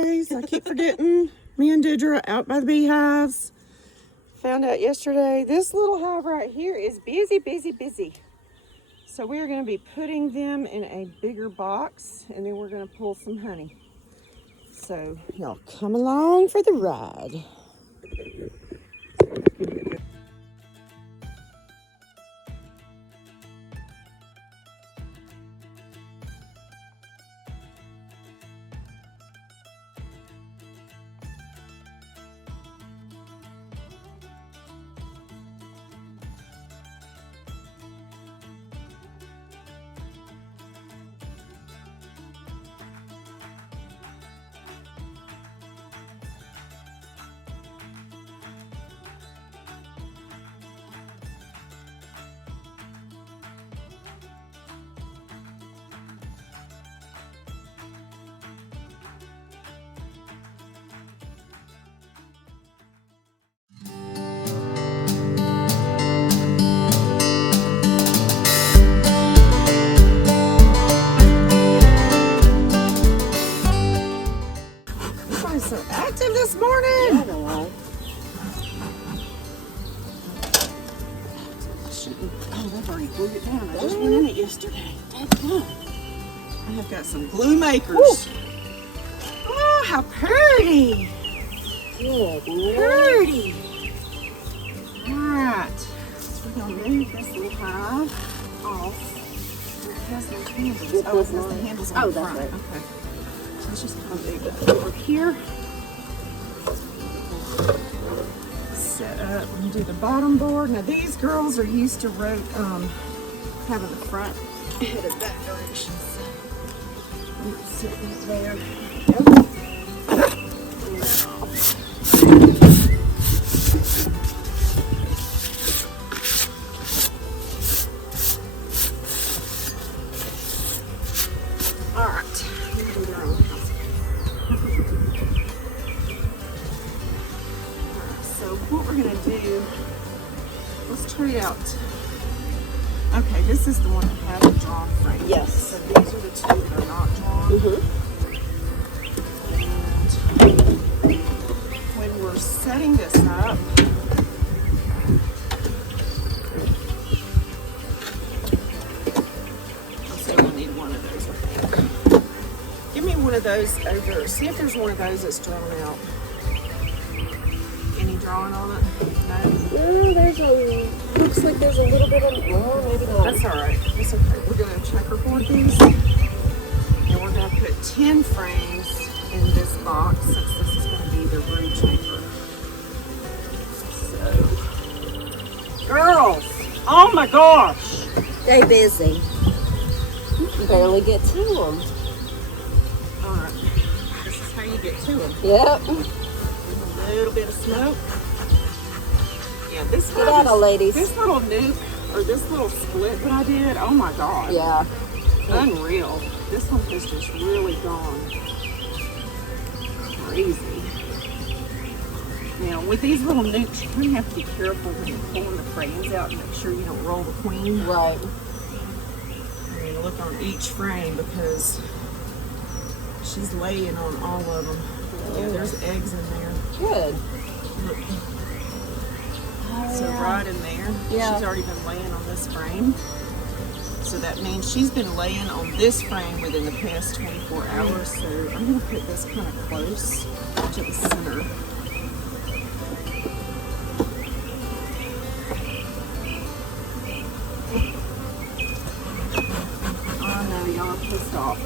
always. I keep forgetting. Me and Deirdre out by the beehives. Found out yesterday, this little hive right here is busy, busy, busy. So we're going to be putting them in a bigger box, and then we're going to pull some honey. So y'all come along for the ride. So active this morning. Yeah, no lie. Oh, they've already glued it down. I just went in it yesterday. I have got some glue makers. Woo. Oh, how pretty. Good. Pretty. All right. So we're going to move this little hive off. It has no handles. It Oh, it has the handles on the front. Right. Okay. So let's just kind of move that over here. Set up and do the bottom board. Now these girls are used to having the front headed that direction. So I'm gonna sit right there. All right, I'm gonna do their own house. So what we're gonna do, let's trade out. Okay, this is the one that has a drawn frame. Yes. So these are the two that are not drawn. And when we're setting this up, so we'll need one of those, I think. Give me one of those over. See if there's one of those that's drawn out. Drawing on it? No? No, looks like there's a little bit of, well, maybe not. That's all right. That's okay. We're going to checkerboard these. And we're going to put 10 frames in this box since this is going to be the brood chamber. So, girls, oh my gosh. They busy. You can barely get to them. All right. This is how you get to them. Yep. A little bit of smoke. Yeah, this Get out of ladies. This little nuke, or this little split that I did, oh my god. Yeah. Unreal. This one has just really gone crazy. Now, with these little nukes, you kind of have to be careful when you're pulling the frames out and make sure you don't roll the queen. Right. I mean, look on each frame because she's laying on all of them. Yeah, there's eggs in there. Good. Look. So right in there, yeah. She's already been laying on this frame. So that means she's been laying on this frame within the past 24 hours. So I'm going to put this kind of close to the center. I know, y'all are pissed off.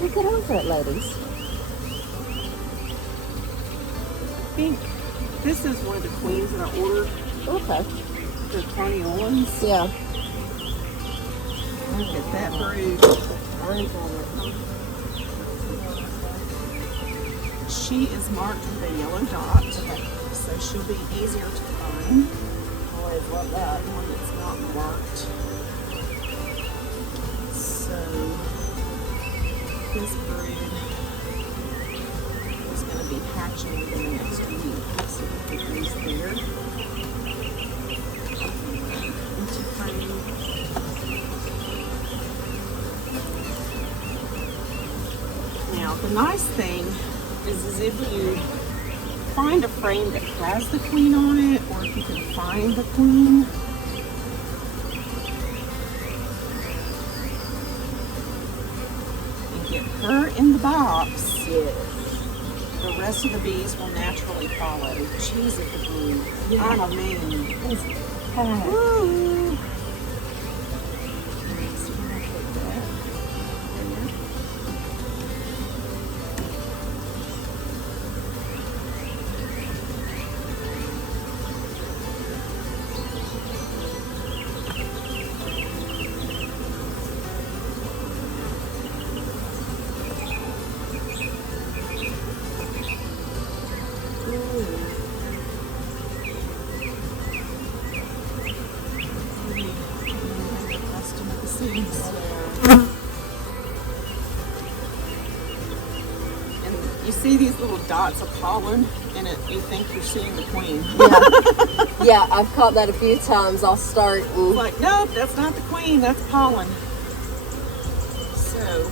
Get over it, ladies. I think this is one of the queens that I ordered. Okay. The Carniolans. Yeah. Look at that brood. She is marked with a yellow dot. Okay. So she'll be easier to find. I always love that one that's not marked. So this brood is going to be hatching within the next week. So we'll put these there. Into frame. Now Now, the nice thing is if you find a frame that has the queen on it, or if you can find the queen, and get her in the box, Yes. the rest of the bees will naturally follow. Cheese at the brood. Yeah. I mean, woo. So I'm gonna put that there. And you see these little dots of pollen in it, you think you're seeing the queen. Yeah. Yeah, I've caught that a few times. I'll start and Like, nope, that's not the queen, that's pollen. So,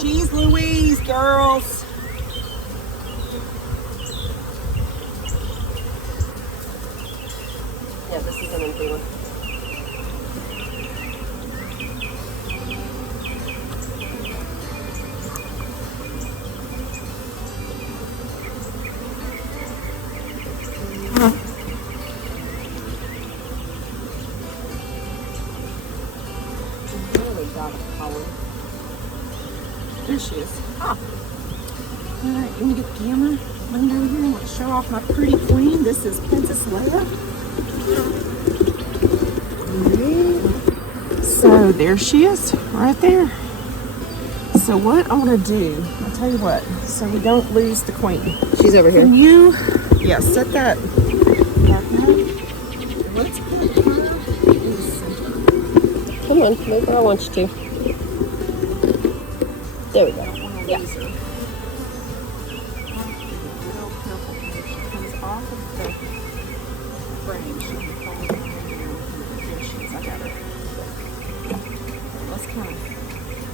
Jeez Louise, girls. yeah, this is an empty one. Really got a pollen. There she is. Ah. All right, let me get the camera. Bring it over here and show off my pretty queen. This is Princess Leia. So there she is, right there. So what I want to do, I'll tell you what, so we don't lose the queen. She's over here. Can you, yeah, set that back now. Let's put her in the center. Come on, move where I want you to. There we go. I don't want to Yeah. lose her. Real careful because she comes off of the frame. She'll be falling down here. There she is. I got her. Let's kind of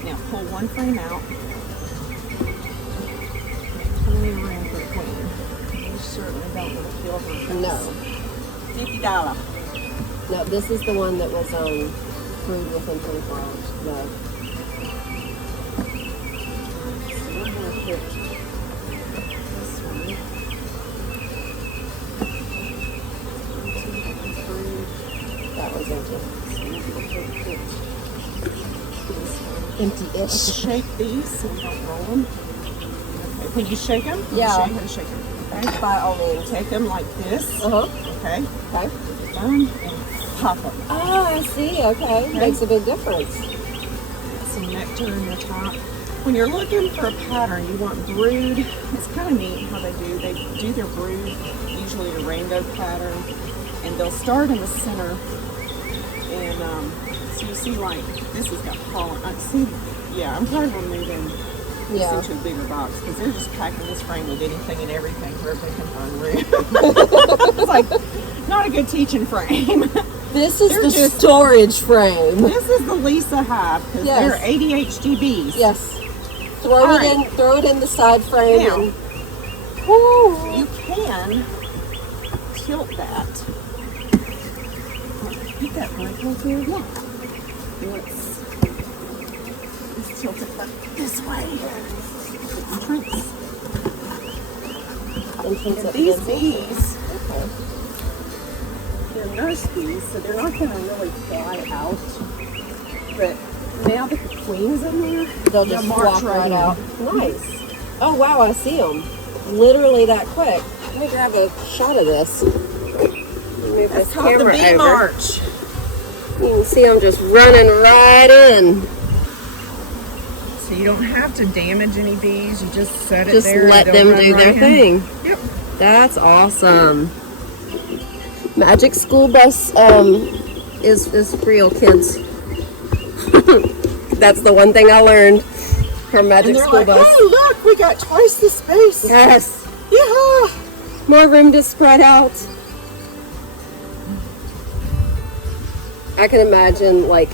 now pull one frame out. Plenty of room for the queen. You certainly don't want to kill her. No. $50. No, this is the one that was brewed within 24 hours. No. So we're going to put this one. That was empty. So we're going to put this one. Empty-ish. Shake these so we don't roll them. Okay, can you shake them? Yeah. Show you how to shake them. Okay. By all means. Take them like this. Uh-huh. Okay. Okay. Done. And pop them. Oh, I see. Okay. Makes a big difference. Some nectar in the top. When you're looking for a pattern, you want brood. It's kind of neat how they do. They do their brood, usually a rainbow pattern, and they'll start in the center. And so you see, like this has got pollen. See, yeah, I'm probably removing this Yeah. into a bigger box because they're just packing this frame with anything and everything wherever they can find room. It's like not a good teaching frame. This is They're the just- storage frame. This is the Lisa hive because Yes. they're ADHD bees. Yes. Throw All it in. Throw it in the side frame. Now, And, woo. you can tilt that. Get that right here. Yeah. Let's tilt it like this way. Entrance. Entrance And at these the bees, Okay. they're nurse bees, so they're not going to really fly out. But now that the queen's in there, They'll just march walk right in. out. Nice. Oh wow, I see them. Literally that quick. Let me grab a shot of this. Move That's this called the camera bee over. march. You can see them just running right in. So you don't have to damage any bees. You just set it Just there. and let they'll them run do their right in. thing. Yep. That's awesome. Magic School Bus is real, kids. That's the one thing I learned from And Magic they're School like, Bus. hey, look, we got twice the space. Yes. Yeah. More room to spread out. I can imagine like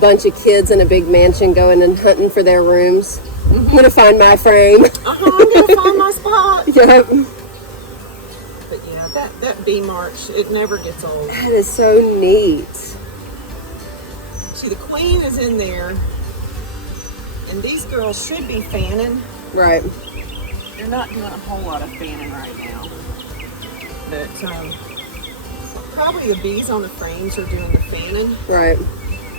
bunch of kids in a big mansion going and hunting for their rooms. I'm going to find my frame. I'm going to find my spot. Yep. But yeah, that bee march, it never gets old. That is so neat. See, the queen is in there, and these girls should be fanning. Right. They're not doing a whole lot of fanning right now. But probably the bees on the frames are doing the fanning. Right.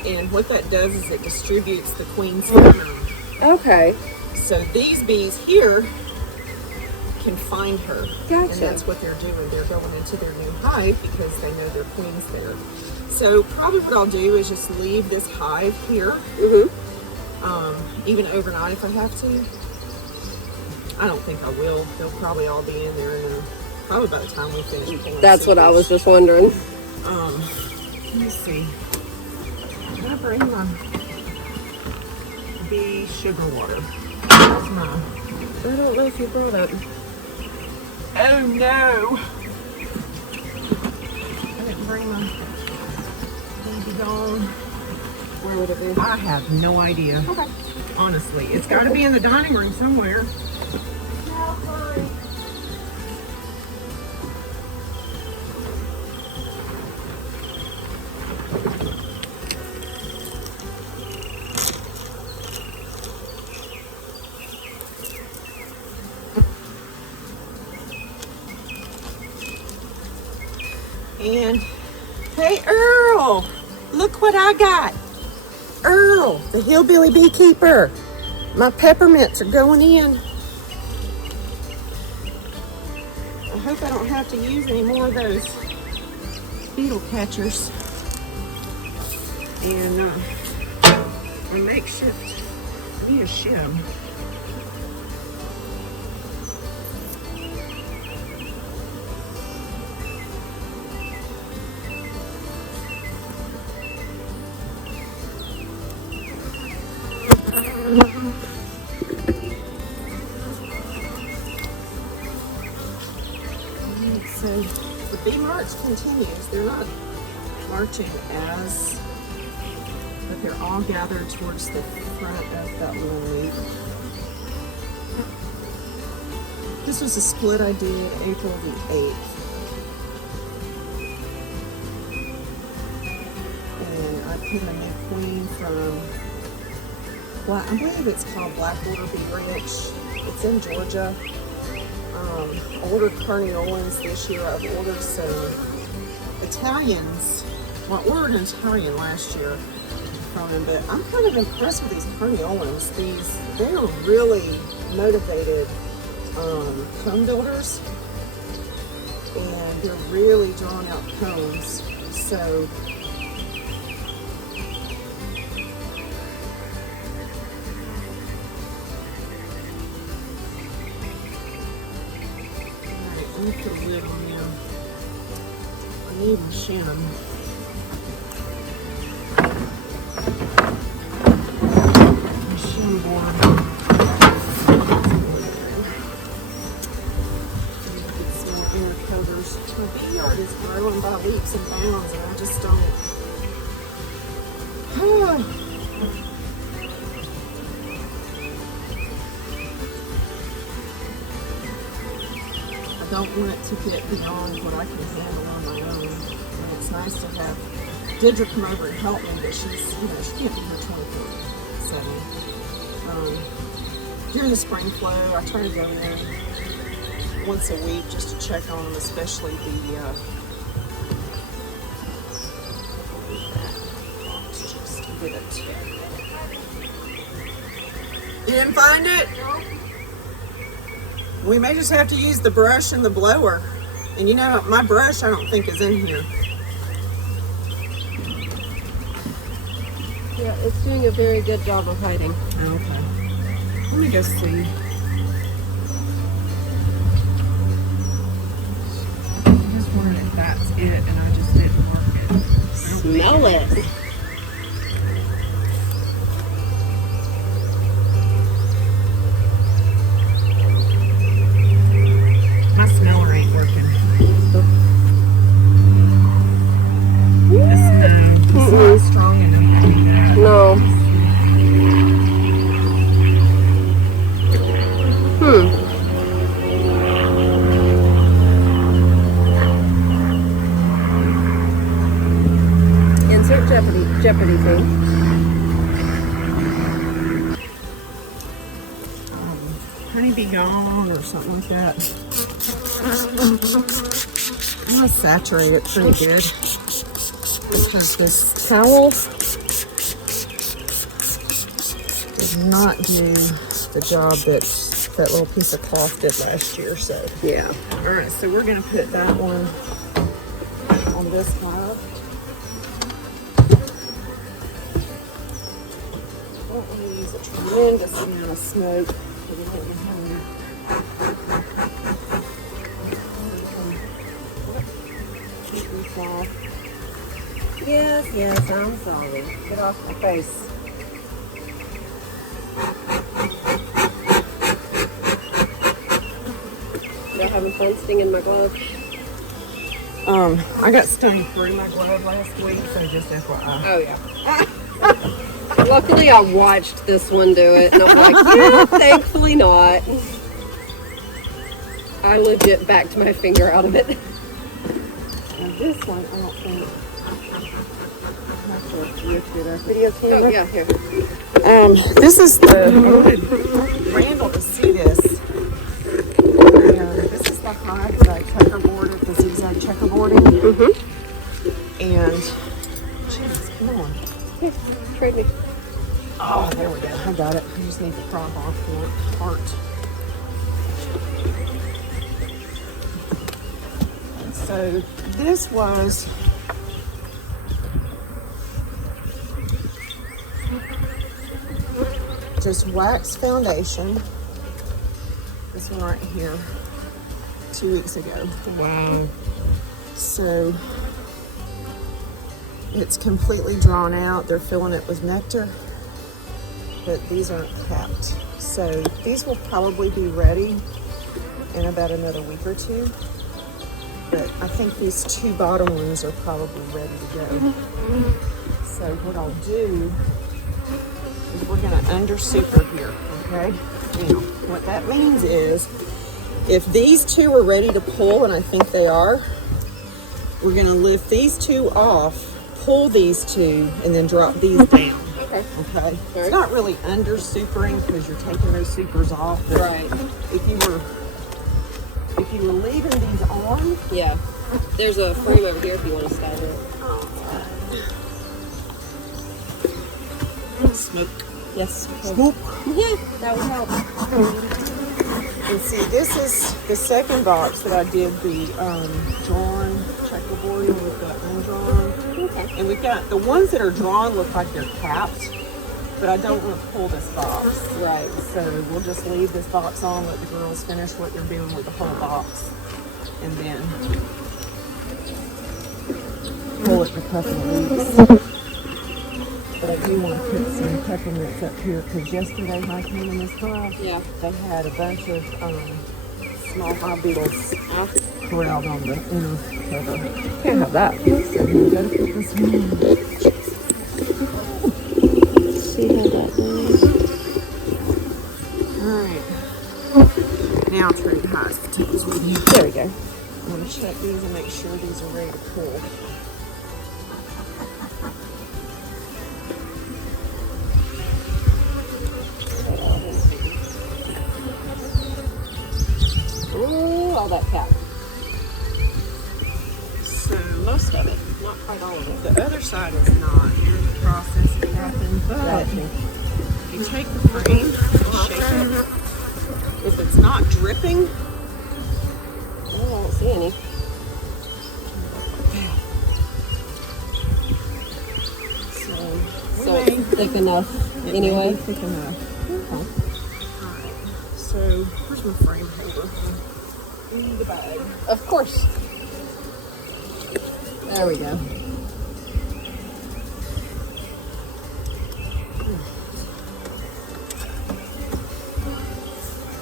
And what that does is it distributes the queen's pheromone. Okay. So these bees here can find her. Gotcha. And that's what they're doing. They're going into their new hive because they know their queen's there. So probably what I'll do is just leave this hive here, even overnight if I have to. I don't think I will. They'll probably all be in there, and probably by the time we finish pulling. That's what I was just wondering. Let me see. I'm gonna bring my bee sugar water. Where's my? I don't know if you brought it. Oh no! I didn't bring my baby on. Where would it be? I have no idea. Okay. Honestly, it's got to be in the dining room somewhere. And hey, Earl, look what I got. Earl, the hillbilly beekeeper. My peppermints are going in. I hope I don't have to use any more of those beetle catchers. And a makeshift, I need a shim. So the bee march continues. They're not marching as, but they're all gathered towards the front of that little loop. This was a split I did April the 8th. And I put a new queen from, I believe it's called Blackwater Bee Ranch. It's in Georgia. I ordered Carniolans this year. I've ordered some Italians. Well, I ordered an Italian last year from them, but I'm kind of impressed with these Carniolans. They are really motivated comb builders, and they're really drawn out combs. So let me put a lid on them. I need my shim. My shim board. Get some more inner coaters. My bee yard is growing by leaps and bounds, and I just don't. I don't want it to get beyond what I can handle on my own. And it's nice to have Deirdre come over and help me, but she's, she can't be here 24/7. During the spring flow, I try to go in once a week just to check on them, especially the just a bit. You didn't find it? We may just have to use the brush and the blower. And my brush I don't think is in here. Yeah, it's doing a very good job of hiding. Okay. Let me go see. I just wondered if that's it and I just didn't work it. Smell it. My smeller ain't working. It's not strong enough to do that. No. Honeybee Gone or something like that. I'm gonna saturate it pretty good because this towel did not do the job that that little piece of cloth did last year. So Yeah. all right, so we're gonna put that one on this hive. I don't want to use a tremendous amount of smoke. Yes, I'm sorry. Get off my face. Y'all having fun stinging my glove? I got stung through my glove last week, so just FYI. Oh, yeah. Luckily, I watched this one do it, and I'm like, yeah, thankfully not. I legit backed my finger out of it. Now this one, I don't think. I have to lift it up. Video camera. Oh, yeah, here. This is the. I wanted Randall to see this. This is the hive that I checkerboarded, the zigzag checkerboarding. Mm-hmm. And, jeez, come on. Here, trade me. Oh, there we go. I got it. I just need to prop off the part. So this was just wax foundation. This one right here, 2 weeks ago. Wow. So it's completely drawn out. They're filling it with nectar, but these aren't capped. So these will probably be ready in about another week or two. But I think these two bottom ones are probably ready to go. So what I'll do is we're gonna under super here, okay? Now, what that means is if these two are ready to pull, and I think they are, we're gonna lift these two off, pull these two, and then drop these down. Okay. Okay? It's not really under supering because you're taking those supers off. But Right. If you were leaving these on, Yeah. There's a frame over here if you want to stab it. smoke. Yes. Smoke. Yeah, that would help. And see, this is the second box that I did the drawn checkerboarding with the undrawn. Okay. And we've got the ones that are drawn look like they're capped, but I don't want to pull this box. Right. So we'll just leave this box on, let the girls finish what they're doing with the whole box, and then pull it in a couple of weeks. But I do want to put some peppermints up here because yesterday when I came in this hive, Yeah. they had a bunch of small hive beetles corralled on the inner cover. Can't have that. So we gotta put this one in. See how that goes. Alright. Now I'll trade hives potatoes with you. There we go. I'm going to check these and make sure these are ready to pull. Ooh, all that cap. So most of it, not quite all of it. The other side is not. You're in the process of capping, but you take the frame and shake it. If it's not dripping, I don't see any. So may- it's thick enough it anyway. may be thick enough. Alright, so where's my frame holder? In the bag. Of course. There we go.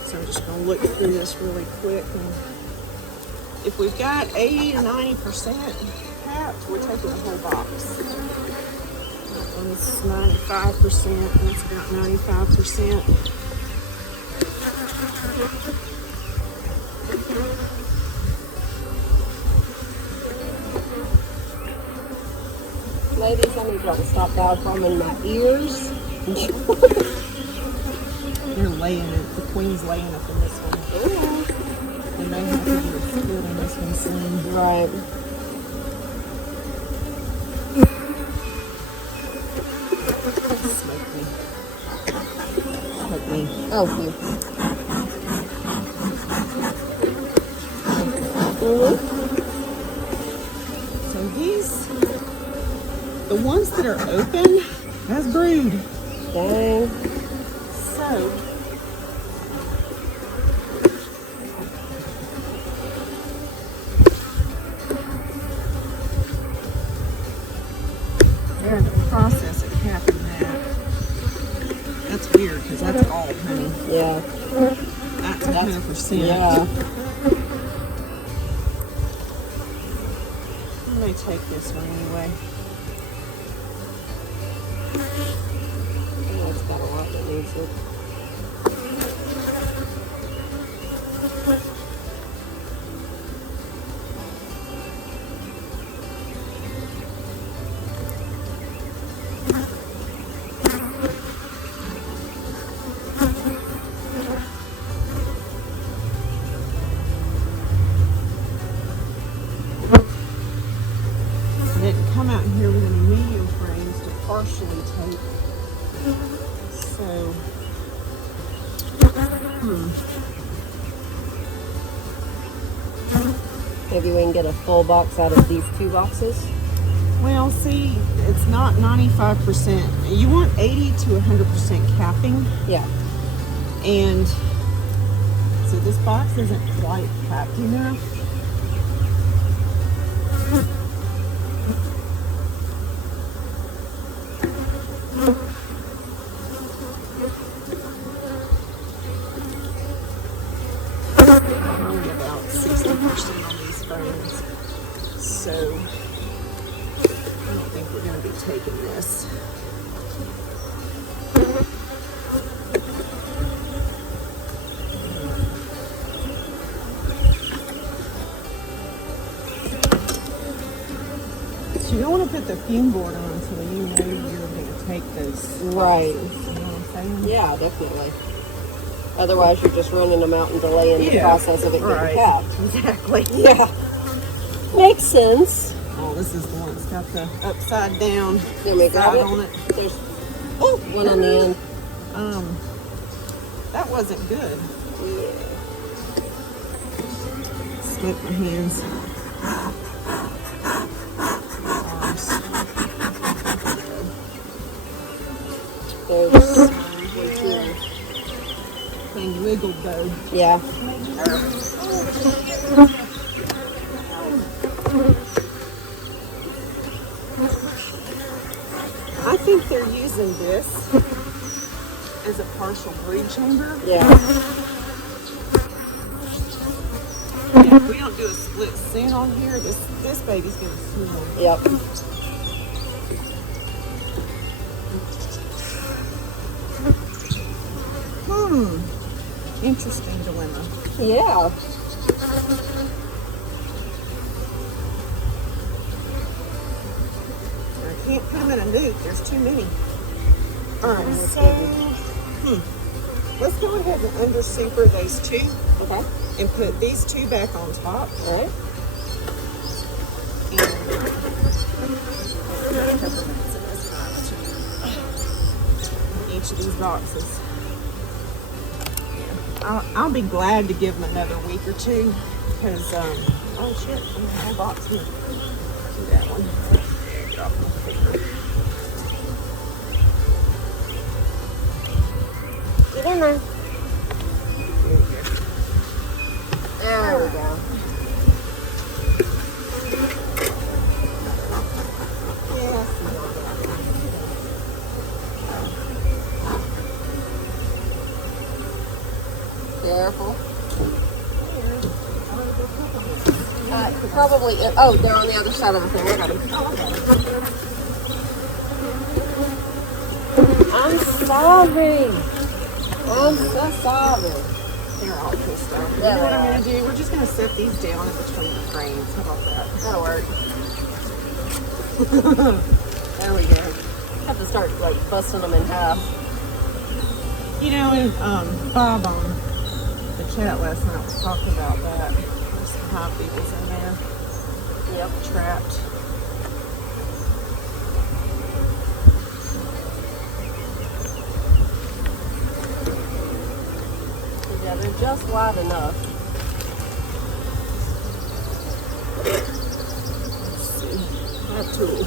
So I'm just going to look through this really quick. And if we've got 80 to 90% capped, we're taking the whole box. That one's 95%. That's about 95%. Ladies, I need y'all to stop diaphragming my ears. They're laying it. The queen's laying up in this one. Ooh. They may have to do a split on this one soon. Right. Smoke me. Smoke me. Oh, phew. Mm-hmm. So these, the ones that are open, that's brood. Dang. So, they're in the process of capping that. That's weird because that's all honey. Yeah. That's 100%. Yeah. I may take this one anyway. Oh, it's got a lot that needs it. I didn't come out here with any medium frames to partially take. So, Maybe we can get a full box out of these 2 boxes. well, see, it's not 95%. You want 80 to 100% capping. Yeah. And so this box isn't quite packed enough. Only about 60% on these frames. So I don't think we're going to be taking this. So you don't want to put the fume board on until you know you're going to take those Right. boxes, you know what I'm saying? Yeah, definitely. Otherwise, you're just running them out and delaying the process of it getting capped. Exactly. Yeah. Makes sense. Oh, this is the one that's got the upside down Let me grab side it. on it. There's one on the end. That wasn't good. Yeah. Smoke my hands. There's one here. And wiggled though. Yeah. I think they're using this as a partial brood chamber. Yeah. And if we don't do a split soon on here, this baby's gonna swim. Yep. Interesting dilemma. Yeah. I can't put them in a nuke. There's too many. All right, so let's go ahead and under super those 2. Okay. And put these 2 back on top. All right. And a couple minutes in this box. Each of these boxes. I'll be glad to give them another week or 2 because oh shit, I'm in my box here. Do that one. Drop my paper. Get in there. There we go. Yeah. Careful. Probably. Oh, they're on the other side of the thing. I got them. I'm sorry. I'm so sorry. They're all pissed off. You know what I'm going to do? We're just going to set these down in between the frames. How about that? That'll work. There we go. Have to start like busting them in half. You know, and Bob on the chat last night was talking about that. There's some hive beetles in there. Yep. Trapped. Yeah, they're just wide enough. Let's see. That tool.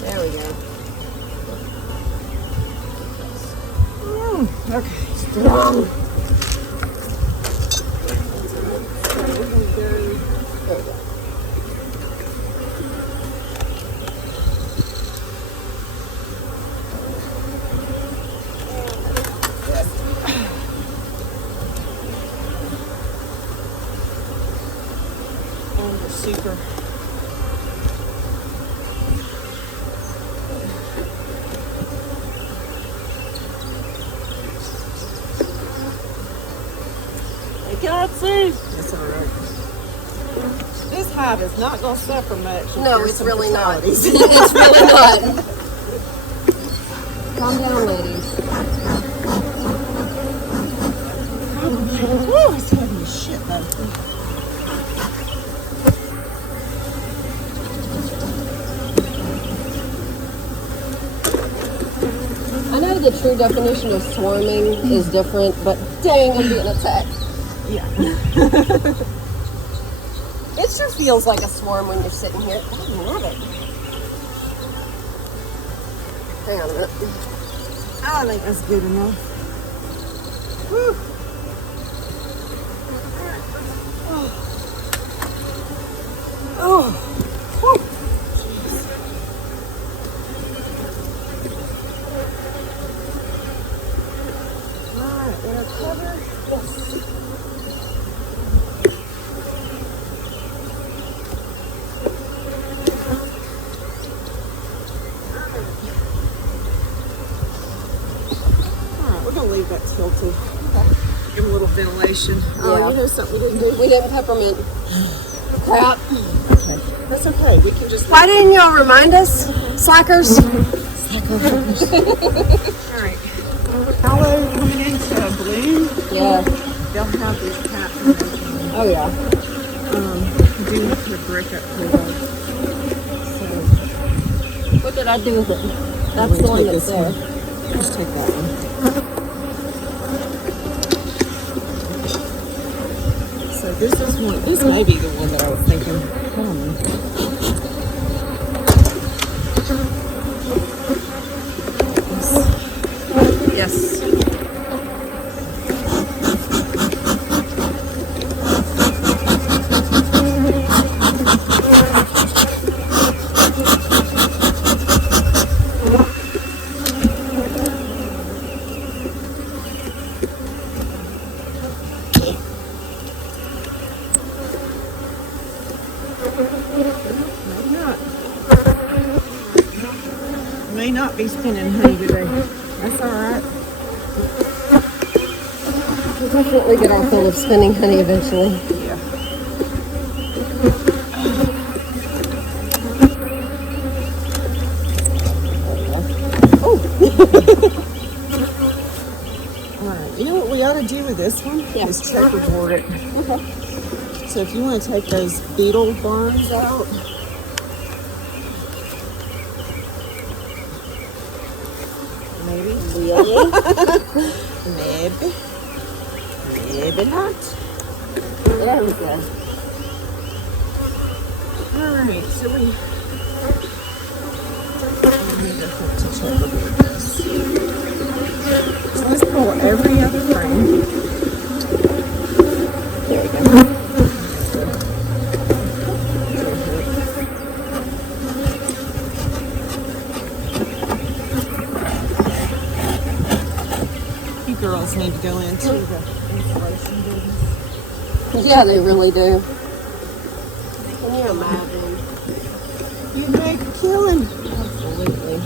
There we go. Okay. Strong. There we go. Super. I cannot see. That's all right. This hive is not going to suffer much. if No, there's it's some really not. fatalities. It's really not. Calm down, ladies. Woo, it's heavy as shit though. I know the true definition of swarming is different, but dang, I'm being attacked. Yeah. It sure feels like a swarm when you're sitting here. I love it. Hang on a minute. I think that's good enough. Woo. Oh. Woo. Alright, inner cover. Yes. Alright, we're gonna leave that tilted. Okay. Give a little ventilation. Oh, Yeah. you know something we didn't do? We didn't peppermint. Crap. Okay. That's okay. We can just. Why didn't y'all remind us, slackers? Alright. Aloe coming into bloom. Yeah. They'll have these caps and everything. Oh yeah. Do have to break up pretty well. So, What did I do with it? That's the one that's there. Let's take that one. So this is one. This may be the one that I was thinking. I don't know. Yes. Maybe not. May not be spinning honey today. That's all right. We'll definitely get our fill of spinning honey eventually. Yeah. All right. You know what we ought to do with this one? Yeah. Is checkerboard it. Okay. So if you want to take those beetle barns out. Maybe. Really? Maybe. Maybe not. There we go. Alright, so we need to checkerboard this. So let's pull every other frame. There we go. You girls need to go into the insulation business. Yeah, they really do. Can you imagine? You'd make a killing. Absolutely.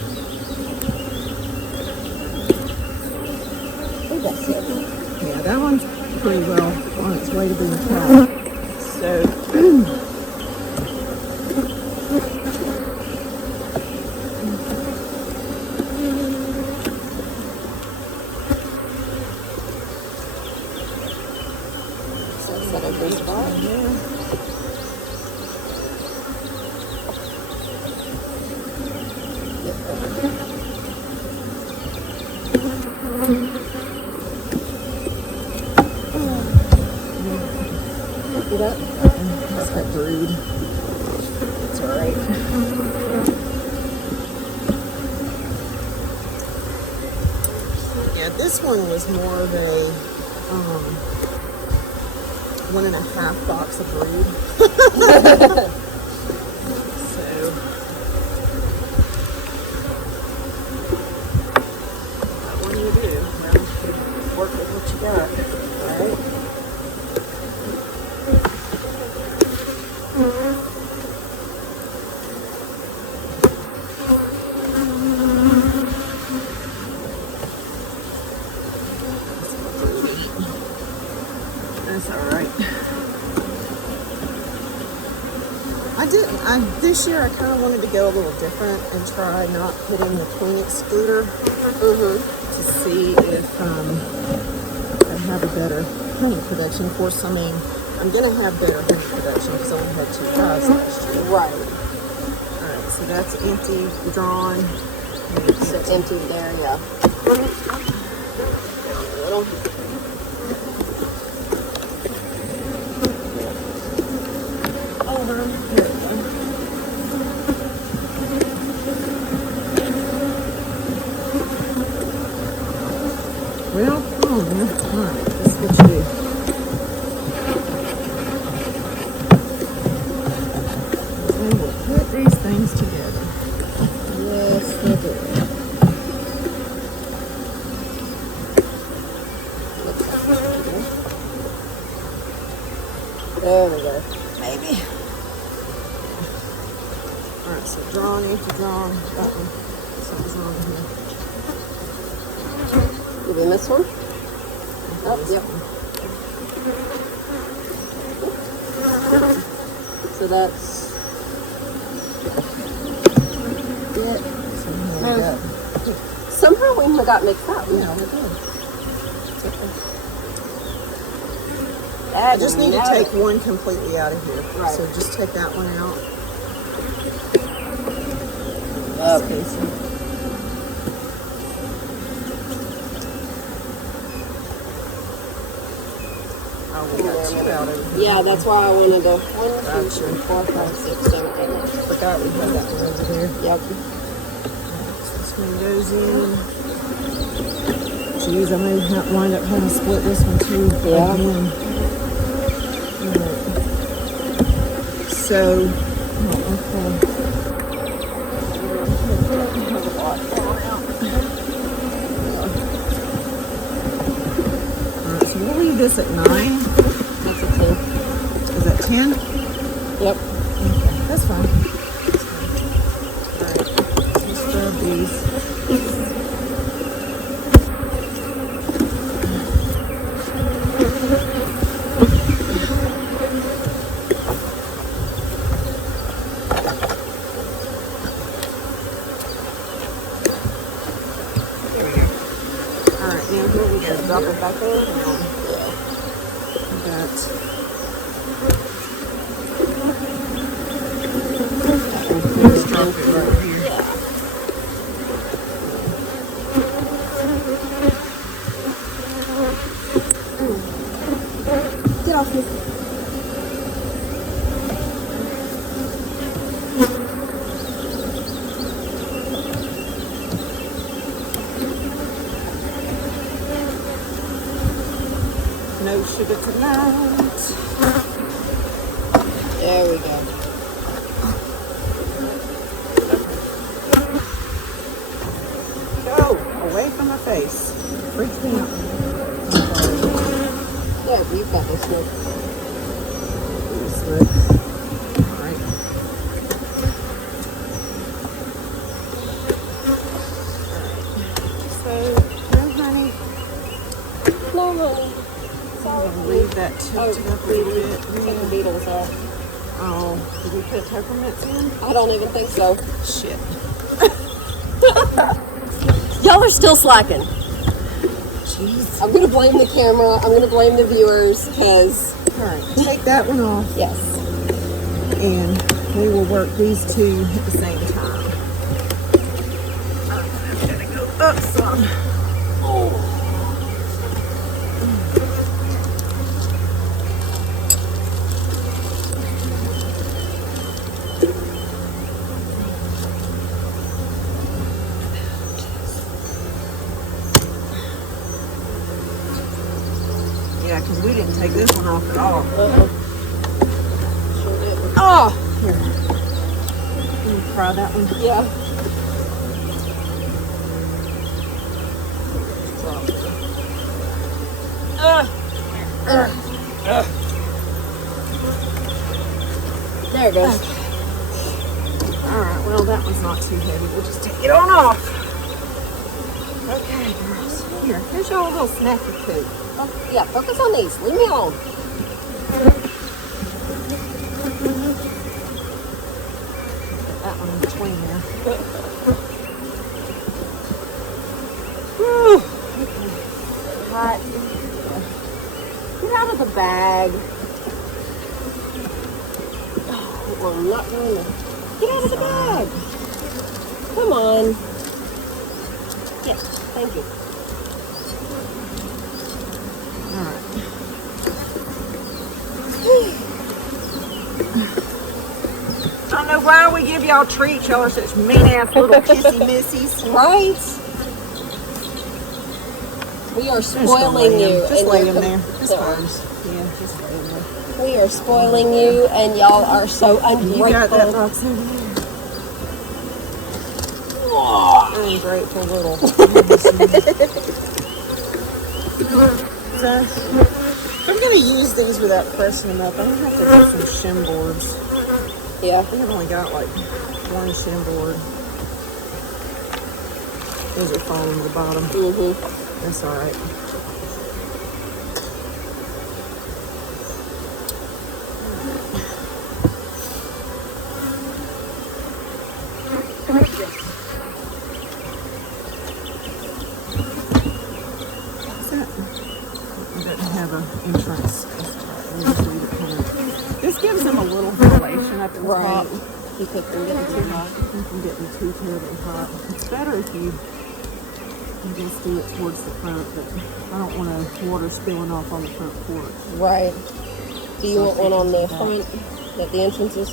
Oh, that's it. Yeah, that one pretty well on its way to being caught. So set up this spot. Get up. That's that brood. It's alright. Yeah, this one was more of a 1.5 box of brood. So what do you do? Well, work with what you got, right? That's all right. This year I kind of wanted to go a little different and try not putting the queen excluder to see if I have a better honey production. Of course, I mean, I'm going to have better honey production because I only had 2 hives last year. Right. All right, so that's empty, drawn. So empty there, yeah. A little. Over. Here we go. Well, come on, man. All right, let's get you do. And we'll put these things together. Yes, they do. There we go. Maybe. All right, so drawn, empty, drawn. That one. Something's wrong here. You doing this one? Oh, yep. So that's it. Somehow we got mixed up. Yeah, we did. I just need to take one completely out of here. Right. So just take that one out. Okay. Oh, we got 2 out over here. Yeah, that's why I wanted to. 1, 2, 3, 4, 5, 6, 7, 8. Forgot we had that one over there. Yep. So this one goes in. Geez, I may have wind up having to split this one too. Yeah. Again. So, alright, so we'll leave this at 9. That's a 10. Is that 10? Yep. Okay, that's fine. Alright, let's grab these. Drop it back in. Just drop it right here. Get off me. No sugar tonight. There we go. Go away from my face. Freaks me out. Yeah, you've got this one. All right. So, no honey. No, honey. Sorry. tipped it up a little bit. Take the beetles off. Oh, did we put peppermints in? I don't even think so. Shit. Y'all are still slacking. Jeez. I'm gonna blame the camera. I'm gonna blame the viewers because. All right, take that one off. Yes. And we will work these two at the same time. I'm gonna go up some. Yeah, because we didn't take this one off at all. Sure did. Oh! Here. Can you try that one? Yeah. There it goes. Alright, well that one's not too heavy. We'll just take it on off. Okay, girls. Here, here's your little snacky food. Oh, yeah, focus on these. Leave me alone. Put that one in between there. Whew. Hot. Get out of the bag. Oh, well, I'm not going to. Get out of the bag. Come on. Yes, thank you. Alright. I don't know why we give y'all treats. Y'all are such mean-ass little kissy-missies. Right? We are spoiling you. Just and lay you're them there. It's no. fine. Yeah, just lay them there. We are spoiling you, and y'all are so ungrateful. You got that box over there. Ungrateful little. So, if I'm going to use these without pressing them up, I'm going to have to get some shim boards. Yeah. We've only got like one shim board. Those are falling to the bottom. Mm-hmm. That's all right. Have an entrance. This gives them a little ventilation up in the top. Keep it from getting too hot. From getting too terribly hot. It's better if you just do it towards the front, but I don't want water spilling off on the front porch. Right. Do you want one on the front at the entrances?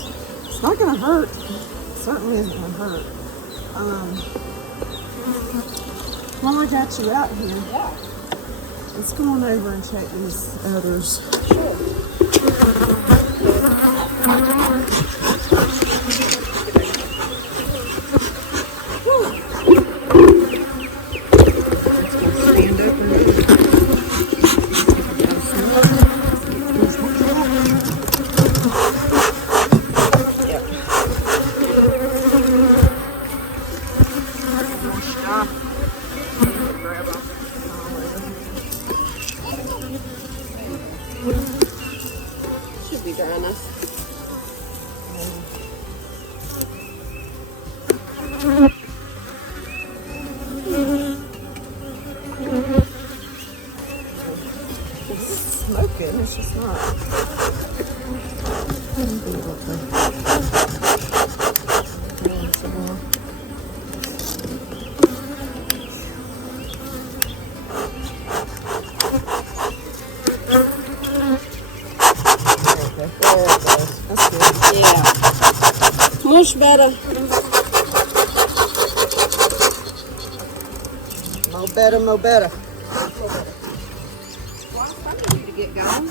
It's not going to hurt. It certainly isn't going to hurt. While I got you out here, Yeah. let's go on over and check these others. Sure. Stand up and move. Yep. More stuff. Grab them. Should be dry enough. It's smoking, it's just not. That's good. Yeah. Much better. Mo better, mo better. Well, I'm ready to get going.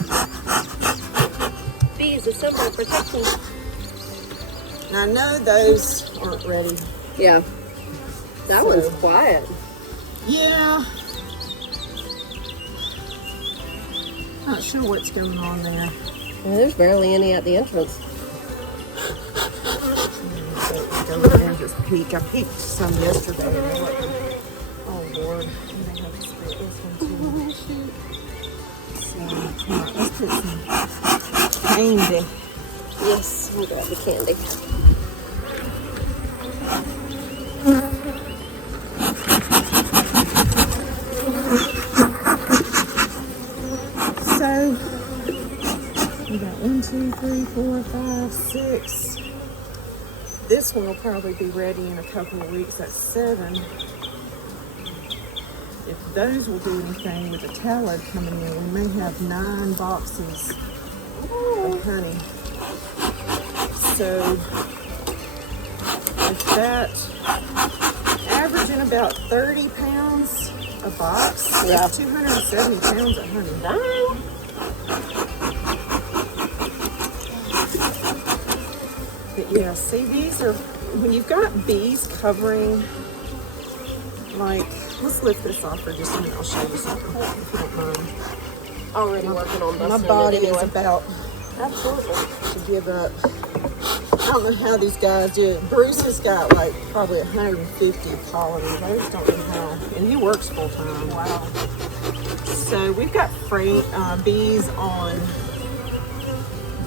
Bees, a symbol of protection. And I know those aren't ready. Yeah. That one's quiet. Yeah. Not sure what's going on there. Yeah, there's barely any at the entrance. Go in there and just peek. I peeked some yesterday and they wasn't. Oh Lord. I may have to split this one too. Let's put some candy. Yes, we'll grab the candy. So we got 1, 2, 3, 4, 5, 6. This one will probably be ready in a couple of weeks. That's 7. If those will do anything with the tallow coming in, we may have 9 boxes of honey. So if that averaging about 30 pounds a box, Yeah. 270 pounds of honey. Dang. But yeah, see, these are, when you've got bees covering, like, let's lift this off for just a minute. I'll show you something if you don't mind. Already working on My busting body it is anyway. about Absolutely. to give up. I don't know how these guys do it. Bruce has got like probably 150 colonies. I just don't know how. And he works full time. Wow. So we've got bees on,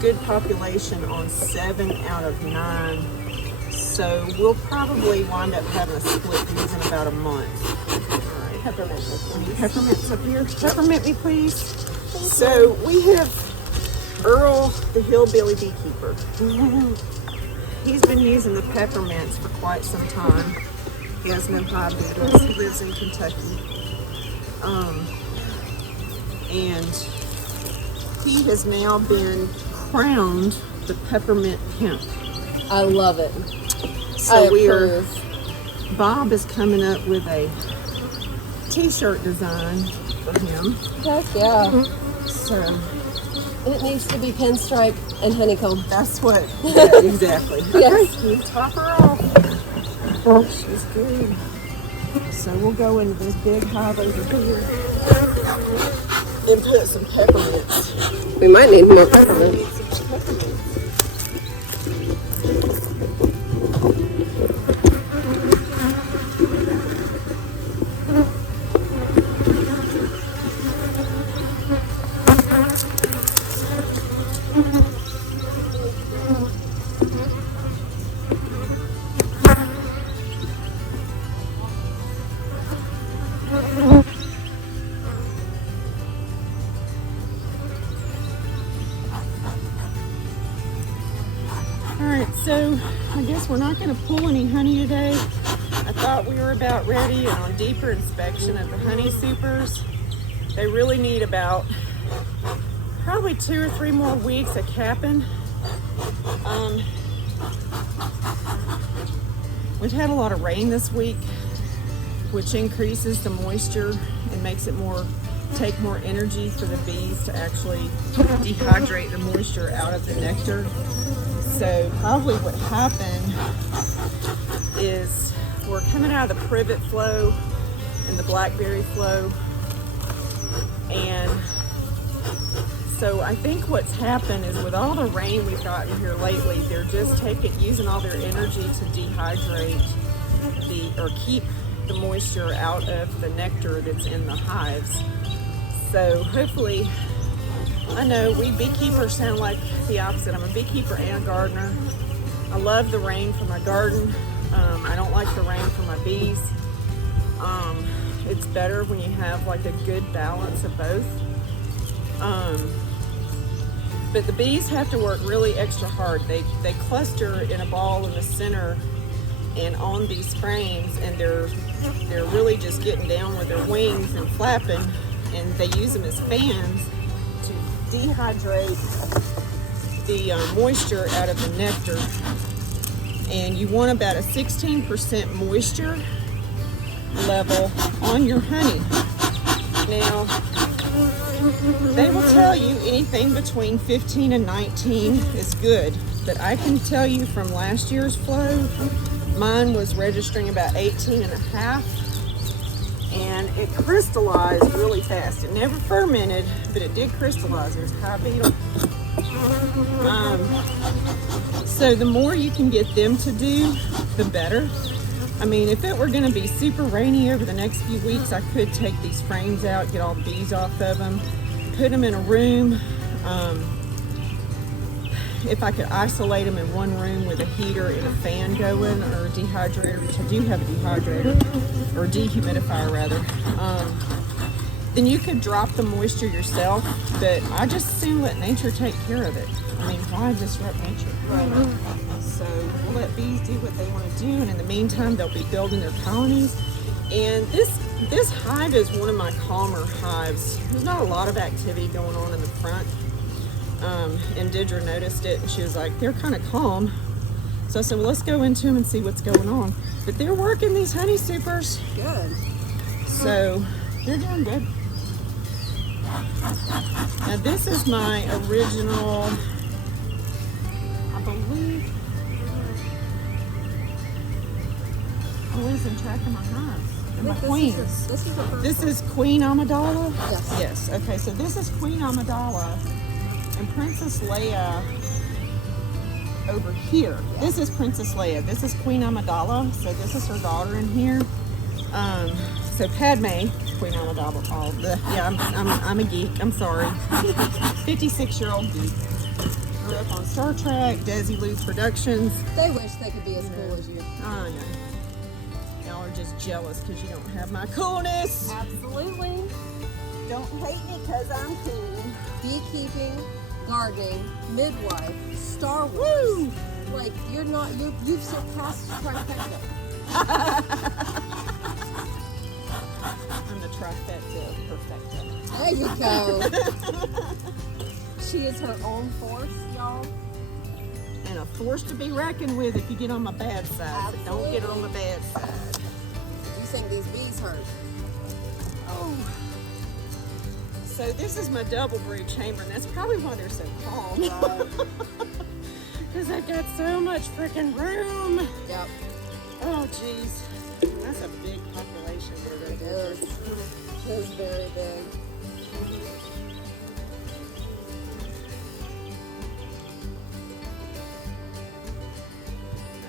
good population on 7 out of 9. So we'll probably wind up having to split these in about a month. All right, peppermint, please. Peppermint's up here. Peppermint me, please. So we have Earl, the hillbilly beekeeper. He's been using the peppermints for quite some time. He has no hive beetles. He lives in Kentucky. And he has now been crowned the peppermint pimp. I love it. So I approve. Bob is coming up with a t-shirt design for him. Heck yeah. So And it needs to be pinstripe and honeycomb. that's what, yeah, exactly. Yes. Okay, you top her off. She's good. So we'll go into this big hive over here and put some peppermints. We might need more peppermint. Alright, so I guess we're not going to pull any honey today. I thought we were about ready, and on deeper inspection of the honey supers, they really need about probably 2 or 3 more weeks of capping. We've had a lot of rain this week, which increases the moisture and makes it take more energy for the bees to actually dehydrate the moisture out of the nectar. So probably what happened is we're coming out of the privet flow and the blackberry flow, and so I think what's happened is with all the rain we've gotten here lately, they're just using all their energy to dehydrate or keep the moisture out of the nectar that's in the hives. So hopefully, I know we beekeepers sound like the opposite. I'm a beekeeper and a gardener. I love the rain for my garden. I don't like the rain for my bees. It's better when you have like a good balance of both. But the bees have to work really extra hard. They cluster in a ball in the center and on these frames, and they're really just getting down with their wings and flapping, and they use them as fans to dehydrate the moisture out of the nectar. And you want about a 16% moisture level on your honey. Now, they will tell you anything between 15 and 19 is good, but I can tell you from last year's flow, mine was registering about 18 and a half, and it crystallized really fast. It never fermented, but it did crystallize. It was high beetle. So the more you can get them to do, the better. I mean, if it were going to be super rainy over the next few weeks, I could take these frames out, get all the bees off of them, put them in a room. If I could isolate them in one room with a heater and a fan going, or a dehydrator, which I do have a dehydrator, or a dehumidifier rather, then you could drop the moisture yourself, but I just soon let nature take care of it. I mean, why disrupt nature? Right. So we'll let bees do what they want to do, and in the meantime, they'll be building their colonies. And this hive is one of my calmer hives. There's not a lot of activity going on in the front. And Deirdre noticed it, and she was like, they're kind of calm. So I said, well, let's go into them and see what's going on. But they're working these honey supers. Good. So they're doing good. Now this is my original, I believe, I'm losing track of my hives. And my queens. This is Queen Amidala? Yes. Yes. Okay, so this is Queen Amidala. And Princess Leia over here. Yeah. This is Princess Leia. This is Queen Amidala. So this is her daughter in here. So Padme, Queen Amidala. I'm a geek. I'm sorry. 56-year-old geek. Grew up on Star Trek, Desilu's Productions. They wish they could be as cool as you. I know. Y'all are just jealous because you don't have my coolness. Absolutely. Don't hate me because I'm cool. Beekeeping, gardening, midwife, Star Wars. Woo! Like, you've surpassed trifecta. I'm the trifecta perfecta. There you go. She is her own force, y'all. And a force to be reckoned with if you get on my bad side. But don't get on my bad side. You think these bees hurt? Oh. So this is my double brood chamber, and that's probably why they're so calm. Because I've got so much freaking room. Yep. Oh, geez. That's a big population there. It is. It is very big.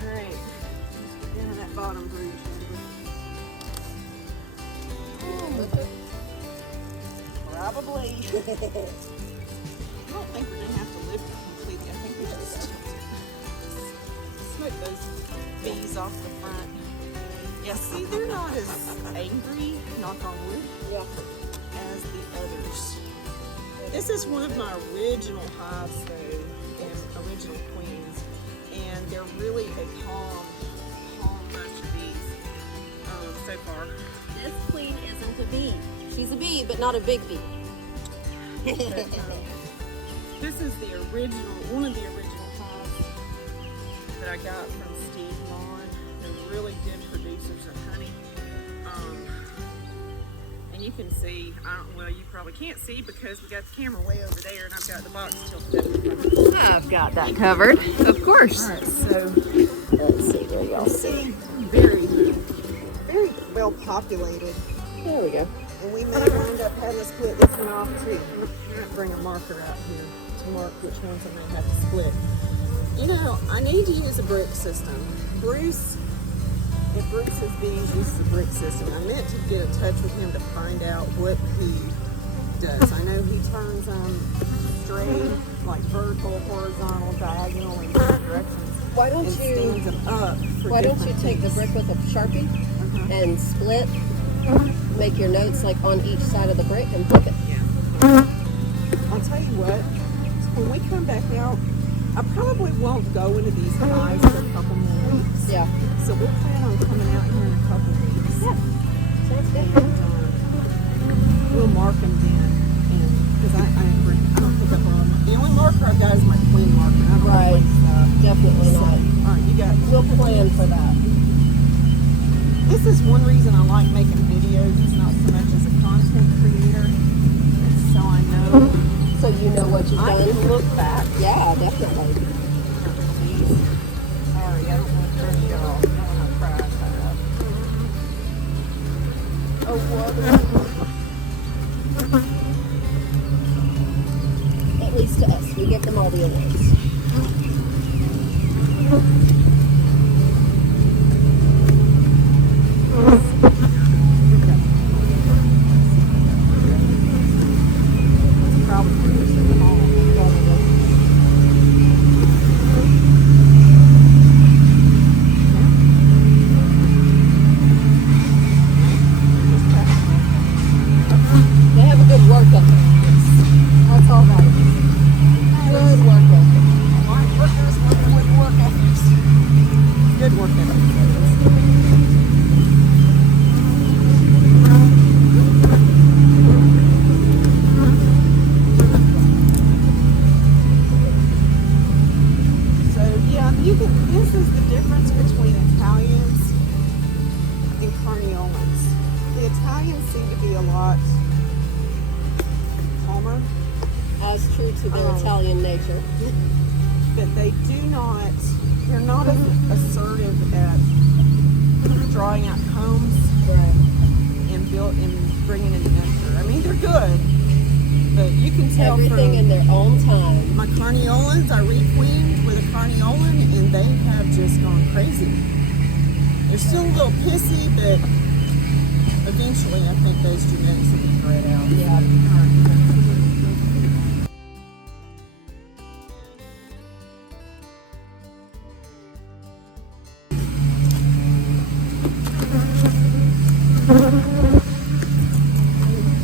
All right. Let's get in that bottom brood chamber. Probably. I don't think we're going to have to lift it completely. I think we just smoke those bees off the front. Yeah, see, they're not as angry, knock on wood, Yeah. as the others. This is one of my original hives, though, and original queens, and they're really a calm bunch of bees so far. This queen isn't a bee. She's a bee, but not a big bee. But, this is the original, one of the original hives that I got from Steve Lawn. They're really good producers of honey. And you can see, well, you probably can't see because we got the camera way over there and I've got the box tilted up. I've got that covered, of course. All right, so Let's see where y'all see. very well populated. There we go. And we may wind up having to split this one off too. I'm going to bring a marker out here to mark which ones I may have to split. You know, I need to use a brick system. If Bruce's bees uses a brick system, I meant to get in touch with him to find out what he does. I know he turns them straight, like vertical, horizontal, diagonal, in different directions. Why don't stands them up for Why don't you different take the things. brick with a Sharpie and split, make your notes like on each side of the brick and flip it? Yeah. I'll tell you what, when we come back out, I probably won't go into these hives for a couple more weeks. Yeah. So we'll plan on coming out here in a couple of weeks. Yeah. Sounds good. And, we'll mark them then. Because I don't pick up on them. The only marker I've got is my queen marker. I don't Right. like stuff. Definitely So, not. all right, you got. We'll plan for that. This is one reason I like making videos. It's not so much as a content creator. It's so I know. So you know what you've I done? can look back. Yeah, definitely. Sorry, I don't want to turn you off. I don't want to crash that. Oh, what? At least to us. We give them all the awards. This is the difference between Italians and Carniolans. The Italians seem to be a lot calmer. As true to their Italian nature. But they're not as assertive at drawing out combs and bringing in nectar. I mean, they're good, but you can tell everything in their own time. My Carniolans, I requeened with a Carniolan, and they have just gone crazy. They're still a little pissy, but eventually I think those genetics will be bred out. Yeah.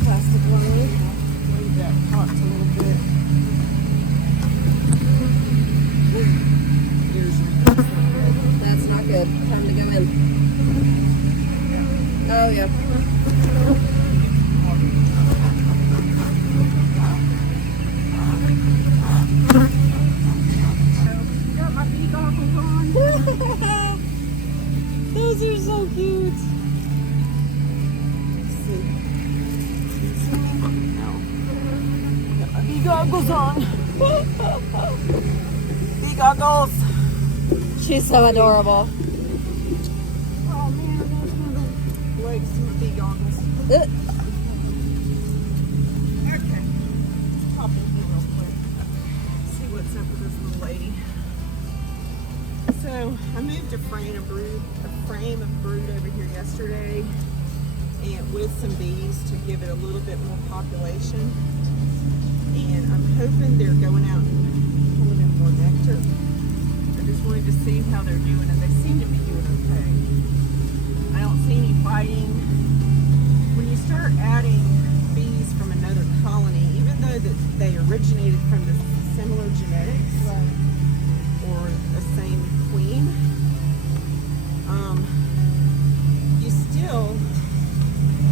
Plastic line. Leave that hot a little bit. That's not good. Time to go in. Oh, yeah. Got my bee goggles on. Those are so cute. Got my bee goggles on. Bee goggles. She's so adorable. Oh man, that's one of the legs to my bee goggles. Okay. Pop in here real quick. See what's up with this little lady. So I moved a frame of brood over here yesterday, and with some bees to give it a little bit more population. And I'm hoping they're going out and pulling in more nectar. I just wanted to see how they're doing, and they seem to be doing okay. I don't see any fighting. When you start adding bees from another colony, even though that they originated from the similar genetics or the same queen, you still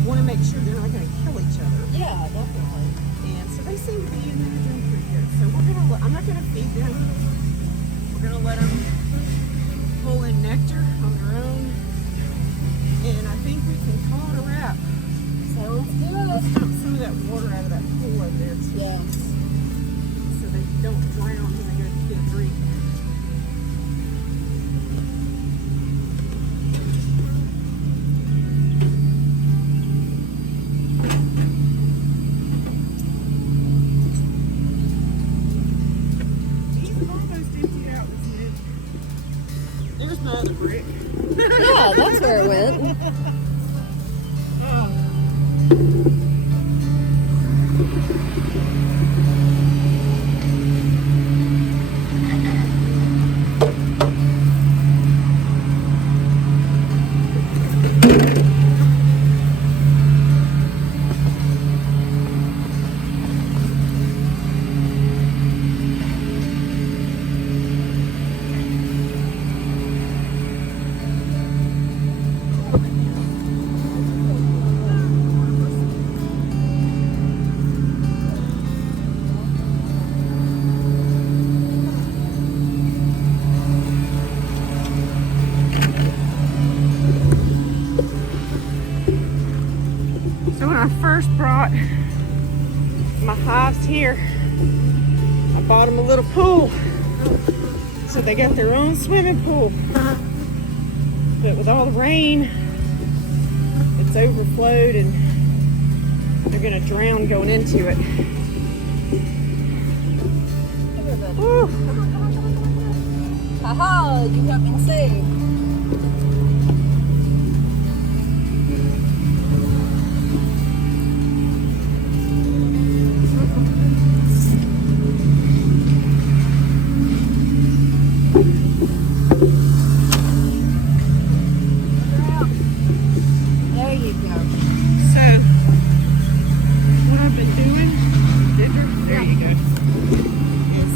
want to make sure they're not going to kill each other. Yeah, definitely. And so they seem to be in there doing pretty good. So I'm not going to feed them. We're going to let them pull in nectar on their own. And I think we can call it a wrap. Sounds good. Let's dump some of that water out of that pool over there too. Yes. So they don't drown when they go to get a drink. There's my other brick. Yeah, that's where it went. So when I first brought my hives here, I bought them a little pool. So they got their own swimming pool. But with all the rain, it's overflowed and they're gonna drown going into it. Woo. Haha, you have been saved. There you go. So what I've been doing, there you go, is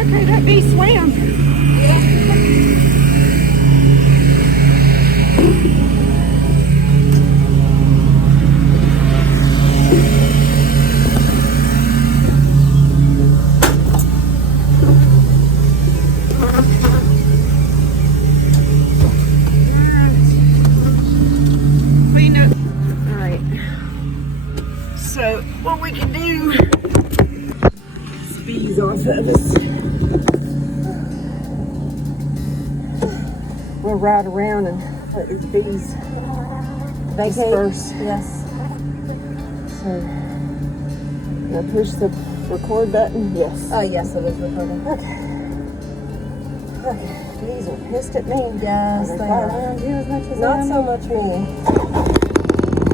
Okay, that bee swam. Clean up. All right. So what we can do is bees off of us. We'll ride around and let these bees disperse. Yes. So, now push the record button. Yes. Oh, yes, it is recording. Okay. Okay. Bees are pissed at me. Yes, Are they fly are. around you as much as Not them? so much me.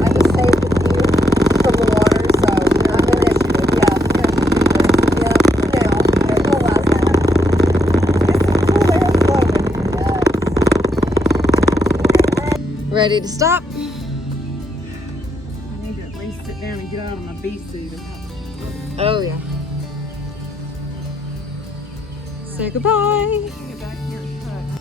I just saved a few from the water, so I'm an issue. Yeah. Yeah, for now. It will last now. Ready to stop? I need to at least sit down and get out of my bee suit. Oh, yeah. Say goodbye. Get back here and cut.